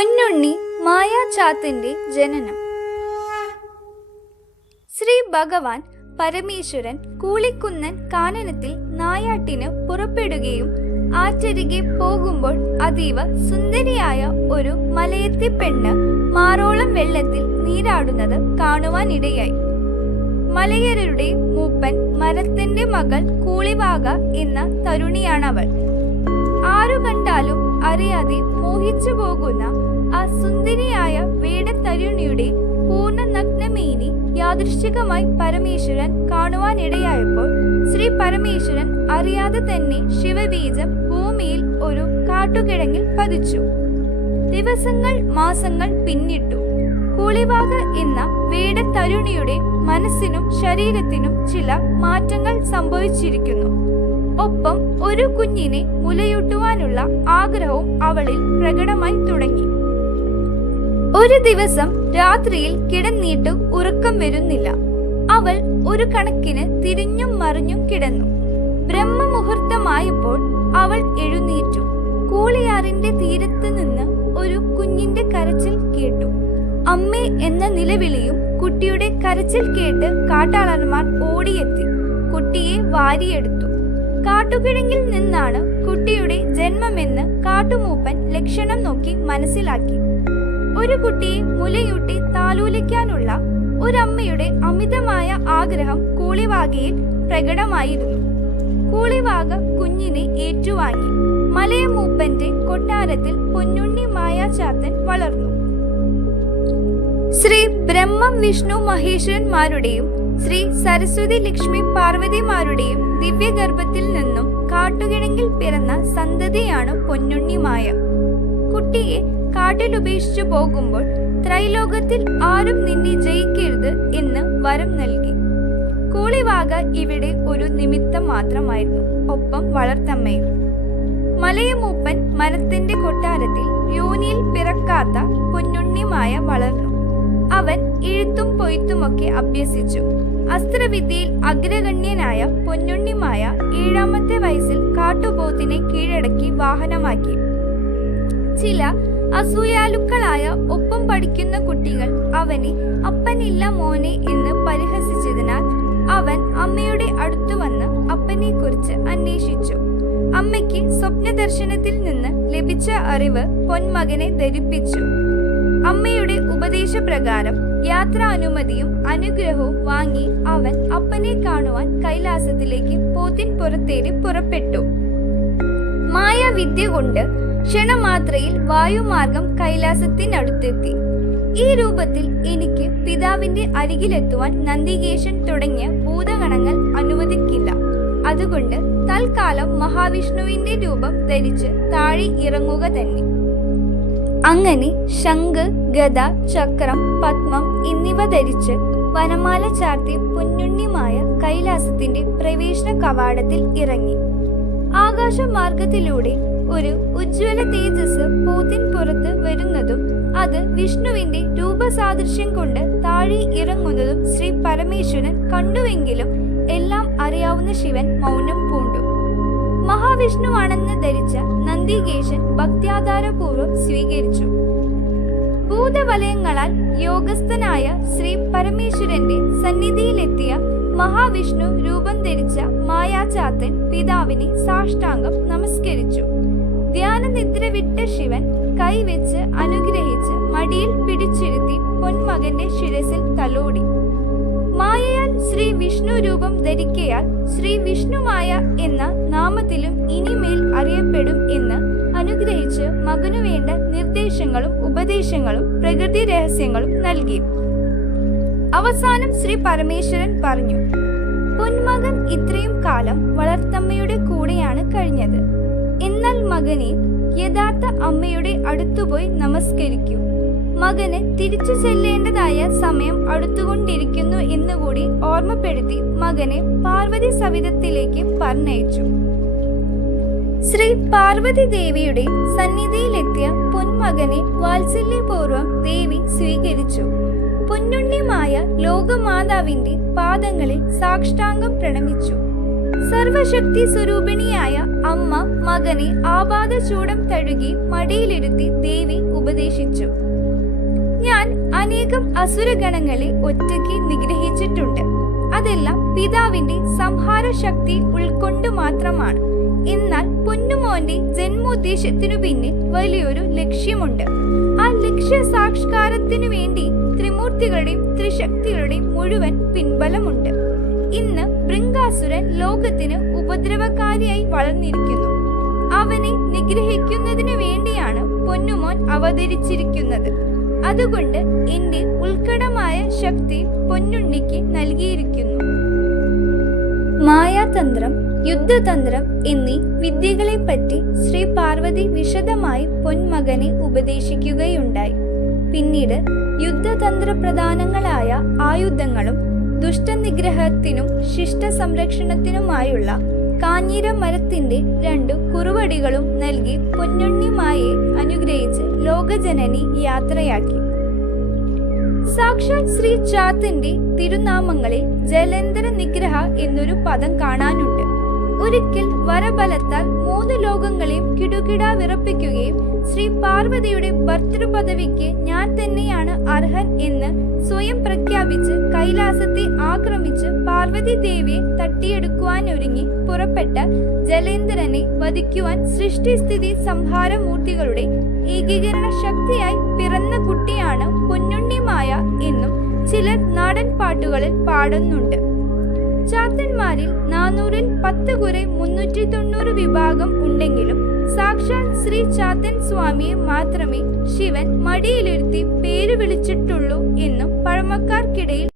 പൊന്നുണ്ണി മായാചാത്തന്റെ ജനനം. ശ്രീ ഭഗവാൻ പരമേശ്വരൻ കൂളിക്കുന്നൻ കാനനത്തിൽ നായാട്ടിന് പുറപ്പെടുകയും ആറ്റരികെ പോകുമ്പോൾ അതീവ സുന്ദരിയായ ഒരു മലയത്തി പെണ്ണ് മാറോളം വെള്ളത്തിൽ നീരാടുന്നത് കാണുവാനിടയായി. മലയരുടെ മൂപ്പൻ മരത്തിന്റെ മകൾ കൂളിവാക എന്ന തരുണിയാണവൾ. ആരു കണ്ടാലും അറിയാതെ മോഹിച്ചു പോകുന്ന ആ സുന്ദരിയായ വേടത്തരുണിയുടെ പൂർണ്ണ നഗ്നമേനി യാദൃശ്ചികമായി പരമേശ്വരൻ കാണുവാനിടയായപ്പോൾ ശ്രീ പരമേശ്വരൻ അറിയാതെ തന്നെ ശിവബീജം ഭൂമിയിൽ ഒരു കാട്ടുകിഴങ്ങിൽ പതിച്ചു. ദിവസങ്ങൾ മാസങ്ങൾ പിന്നിട്ടു. കൂളിവാക എന്ന വേടത്തരുണിയുടെ മനസ്സിനും ശരീരത്തിനും ചില മാറ്റങ്ങൾ സംഭവിച്ചിരിക്കുന്നു. ഒപ്പം ഒരു കുഞ്ഞിനെ മുലയൂട്ടുവാനുള്ള ആഗ്രഹവും അവളിൽ പ്രകടമായി തുടങ്ങി. ഒരു ദിവസം രാത്രിയിൽ കിടന്നിട്ട് ഉറക്കം വരുന്നില്ല. അവൾ ഒരു കണക്കിന് തിരിഞ്ഞും മറിഞ്ഞും കിടന്നു. ബ്രഹ്മമുഹൂർത്തമായപ്പോൾ അവൾ എഴുന്നേറ്റു. കൂളിയാറിന്റെ തീരത്ത് നിന്ന് ഒരു കുഞ്ഞിന്റെ കരച്ചിൽ കേട്ടു. അമ്മേ എന്ന നിലവിളിയും കുട്ടിയുടെ കരച്ചിൽ കേട്ട് കാട്ടാളന്മാർ ഓടിയെത്തി കുട്ടിയെ വാരിയെടുത്തു. കാട്ടുകിഴങ്ങിൽ നിന്നാണ് കുട്ടിയുടെ ജന്മമെന്ന് കാട്ടുമൂപ്പൻ ലക്ഷണം നോക്കി മനസ്സിലാക്കി. ഒരു കുട്ടിയെ മുലയൂട്ടി താലോലിക്കാനുള്ള ഒരമ്മയുടെ അമിതമായ ആഗ്രഹം കൂളിവാകയിൽ പ്രകടമായിരുന്നു. കൂളിവാക കുഞ്ഞിനെ ഏറ്റുവാങ്ങി. മലയമൂപ്പന്റെ കൊട്ടാരത്തിൽ പൊന്നുണ്ണി മായാചാത്തൻ വളർന്നു. ശ്രീ ബ്രഹ്മം വിഷ്ണു മഹേശ്വരന്മാരുടെയും ശ്രീ സരസ്വതി ലക്ഷ്മി പാർവതിമാരുടെയും ദിവ്യഗർഭത്തിൽ നിന്നും കാട്ടുകിഴങ്ങിൽ പിറന്ന സന്തതിയാണ് പൊന്നുണ്ണി മായ. കുട്ടിയെ കാട്ടിലുപേക്ഷിച്ചു പോകുമ്പോൾ ത്രൈലോകത്തിൽ ആരും നിന്നെ ജയിക്കരുത് എന്ന് വരം നൽകി. കൂളിവാക ഇവിടെ ഒരു നിമിത്തം മാത്രമായിരുന്നു, ഒപ്പം വളർത്തമ്മയും. മലയമൂപ്പൻ മരത്തിന്റെ കൊട്ടാരത്തിൽ യോനിയിൽ പിറക്കാത്ത പൊന്നുണ്ണി മായ വളർന്നു. അവൻ എഴുത്തും പൊയ്ത്തുമൊക്കെ അഭ്യസിച്ചു. അസ്ത്രവിദ്യയിൽ അഗ്രഗണ്യനായ പൊന്നുണ്ണി മായ 7ാമത്തെ വയസ്സിൽ കാട്ടുപോത്തിനെ കീഴടക്കി വാഹനമാക്കി. ചില അസൂയാലുക്കളായ ഒപ്പം പഠിക്കുന്ന കുട്ടികൾ അവനെ അപ്പനില്ല മോനെ എന്ന് പരിഹസിച്ചതിനാൽ അവൻ അമ്മയുടെ അടുത്തു വന്ന് അപ്പനെ കുറിച്ച് അന്വേഷിച്ചു. അമ്മയ്ക്ക് സ്വപ്നദർശനത്തിൽ നിന്ന് ലഭിച്ച അറിവ് പൊന്മകനെ ധരിപ്പിച്ചു. അമ്മയുടെ ഉപദേശപ്രകാരം യാത്രാനുമതിയും അനുഗ്രഹവും വാങ്ങി അവൻ അപ്പനെ കാണുവാൻ കൈലാസത്തിലേക്ക് പോത്തിൻ പുറത്തേറി പുറപ്പെട്ടു. മായാവിദ്യ കൊണ്ട് ക്ഷണമാത്രയിൽ വായുമാർഗം കൈലാസത്തിനടുത്തെത്തി. ഈ രൂപത്തിൽ എനിക്ക് പിതാവിന്റെ അരികിലെത്തുവാൻ നന്ദികേശൻ തുടങ്ങിയ ഭൂതഗണങ്ങൾ അനുവദിക്കില്ല. അതുകൊണ്ട് തൽക്കാലം മഹാവിഷ്ണുവിന്റെ രൂപം ധരിച്ച് താഴെ ഇറങ്ങുക തന്നെ. അങ്ങനെ ശംഖ്, ഗദ, ചക്രം, പത്മം എന്നിവ ധരിച്ച് വനമാല ചാർത്തി പൊന്നുണ്ണിമായ കൈലാസത്തിന്റെ പ്രവേശന കവാടത്തിൽ ഇറങ്ങി. ആകാശമാർഗത്തിലൂടെ ഒരു ഉജ്ജ്വല തേജസ് പോത്തിൻ പുറത്ത് വരുന്നതും അത് വിഷ്ണുവിന്റെ രൂപസാദൃശ്യം കൊണ്ട് താഴെ ഇറങ്ങുന്നതും ശ്രീ പരമേശ്വരൻ കണ്ടുവെങ്കിലും എല്ലാം അറിയാവുന്ന ശിവൻ മൗനം പൂണ്ടു. മഹാവിഷ്ണുവാണെന്ന് ധരിച്ച നന്ദികേശൻ ഭക്ത്യാധാരപൂർവ്വം സ്വീകരിച്ചു. ഭൂതവലയങ്ങളാൽ യോഗസ്ഥനായ ശ്രീ പരമേശ്വരന്റെ സന്നിധിയിലെത്തിയ മഹാവിഷ്ണു രൂപം ധരിച്ച മായാചാത്തൻ പിതാവിനെ സാഷ്ടാംഗം നമസ്കരിച്ചു. ധ്യാനനിദ്ര വിട്ട ശിവൻ കൈവച്ച് അനുഗ്രഹിച്ച് മടിയിൽ പിടിച്ചിരുത്തി പൊന്മകന്റെ ശിരസിൽ തലോടി. മായയാൽ ശ്രീ വിഷ്ണു രൂപം ധരിക്കയാൽ ശ്രീ വിഷ്ണുമായ എന്ന നാമത്തിലും ഇനിമേൽ അറിയപ്പെടും എന്ന് അനുഗ്രഹിച്ച് മകനു വേണ്ട നിർദ്ദേശങ്ങളും ഉപദേശങ്ങളും പ്രകൃതി രഹസ്യങ്ങളും നൽകി. അവസാനം ശ്രീ പരമേശ്വരൻ പറഞ്ഞു, പൊന്മകൻ ഇത്രയും കാലം വളർത്തമ്മയുടെ കൂടെയാണ് കഴിഞ്ഞത്. എന്നാൽ മകനെ യഥാർത്ഥ അമ്മയുടെ അടുത്തുപോയി നമസ്കരിക്കൂ. മകന് തിരിച്ചു ചെല്ലേണ്ടതായ സമയം അടുത്തുകൊണ്ടിരിക്കുന്നു എന്നുകൂടി ഓർമ്മപ്പെടുത്തി മകനെ പാർവതി സവിധത്തിലേക്ക് പറഞ്ഞയച്ചു. ശ്രീ പാർവതി ദേവിയുടെ സന്നിധിയിലെത്തിയ പൊന്മകനെ വാത്സല്യപൂർവ്വം ദേവി സ്വീകരിച്ചു. പൊന്നുണ്ണിമായ ലോകമാതാവിന്റെ പാദങ്ങളിൽ സാഷ്ടാംഗം പ്രണമിച്ചു. സർവശക്തി സ്വരൂപിണിയായ അമ്മ മകനെ ആപാദചൂഡം തഴുകി മടിയിലിരുത്തി ദേവി ഉപദേശിച്ചു. ഞാൻ അനേകം അസുരഗണങ്ങളെ ഒറ്റയ്ക്ക് നിഗ്രഹിച്ചിട്ടുണ്ട്. അതെല്ലാം പിതാവിന്റെ സംഹാര ശക്തി ഉൾക്കൊണ്ടു മാത്രമാണ്. എന്നാൽ പൊന്നുമോന്റെ ജന്മോദ്ദേശത്തിനു പിന്നിൽ വലിയൊരു ലക്ഷ്യമുണ്ട്. ആ ലക്ഷ്യ സാക്ഷാത്കാരത്തിനു വേണ്ടി ത്രിമൂർത്തികളുടെയും ത്രിശക്തികളുടെയും മുഴുവൻ പിൻബലമുണ്ട്. ഇന്ന് ഭൃംഗാസുരൻ ലോകത്തിന് ഉപദ്രവകാരിയായി വളർന്നിരിക്കുന്നു. അവനെ നിഗ്രഹിക്കുന്നതിനു വേണ്ടിയാണ് പൊന്നുമോൻ അവതരിച്ചിരിക്കുന്നത്. അതുകൊണ്ട് എന്റെ ഉത്കടമായ ശക്തി പൊന്നുണ്ണിക്ക് നൽകിയിരിക്കുന്നു. മായാതന്ത്രം, യുദ്ധതന്ത്രം എന്നീ വിദ്യകളെപ്പറ്റി ശ്രീ പാർവതി വിശദമായി പൊന്മകനെ ഉപദേശിക്കുകയുണ്ടായി. പിന്നീട് യുദ്ധതന്ത്ര പ്രധാനങ്ങളായ ആയുധങ്ങളും ദുഷ്ടനിഗ്രഹത്തിനും ശിഷ്ട സംരക്ഷണത്തിനുമായുള്ള കാഞ്ഞിര മരത്തിന്റെ 2 കുറുവടികളും നൽകി പൊന്നുണ്ണിമായെ അനുഗ്രഹിച്ച് ലോകജനനി യാത്രയാക്കി. സാക്ഷാൽ ശ്രീ ചാത്തന്റെ തിരുനാമങ്ങളിൽ ജലന്ധര നിഗ്രഹ എന്നൊരു പദം കാണാനുണ്ട്. ഒരിക്കൽ വരബലത്താൽ 3 ലോകങ്ങളെയും കിടുകിടാ വിറപ്പിക്കുകയും ശ്രീ പാർവതിയുടെ ഭർതൃപദവിക്ക് ഞാൻ തന്നെയാണ് അർഹൻ എന്ന് സ്വയം പ്രഖ്യാപിച്ച് കൈലാസത്തെ ആക്രമിച്ച് പാർവതി ദേവിയെ തട്ടിയെടുക്കുവാനൊരുങ്ങി പുറപ്പെട്ട ജലേന്ദ്രനെ വധിക്കുവാൻ സൃഷ്ടിസ്ഥിതി സംഹാരമൂർത്തികളുടെ ഏകീകരണ ശക്തിയായി പിറന്ന കുട്ടിയാണ് പൊന്നുണ്ണിമായ എന്നും ചിലർ നാടൻ പാട്ടുകളിൽ പാടുന്നുണ്ട്. ചാത്തന്മാരിൽ 400-ൽ 10 കുറെ 390 വിഭാഗം ഉണ്ടെങ്കിലും സാക്ഷാൽ ശ്രീ ചാത്തൻ സ്വാമിയെ മാത്രമേ ശിവൻ മടിയിലിരുത്തി പേര് വിളിച്ചിട്ടുള്ളൂ എന്നും പഴമക്കാർക്കിടയിൽ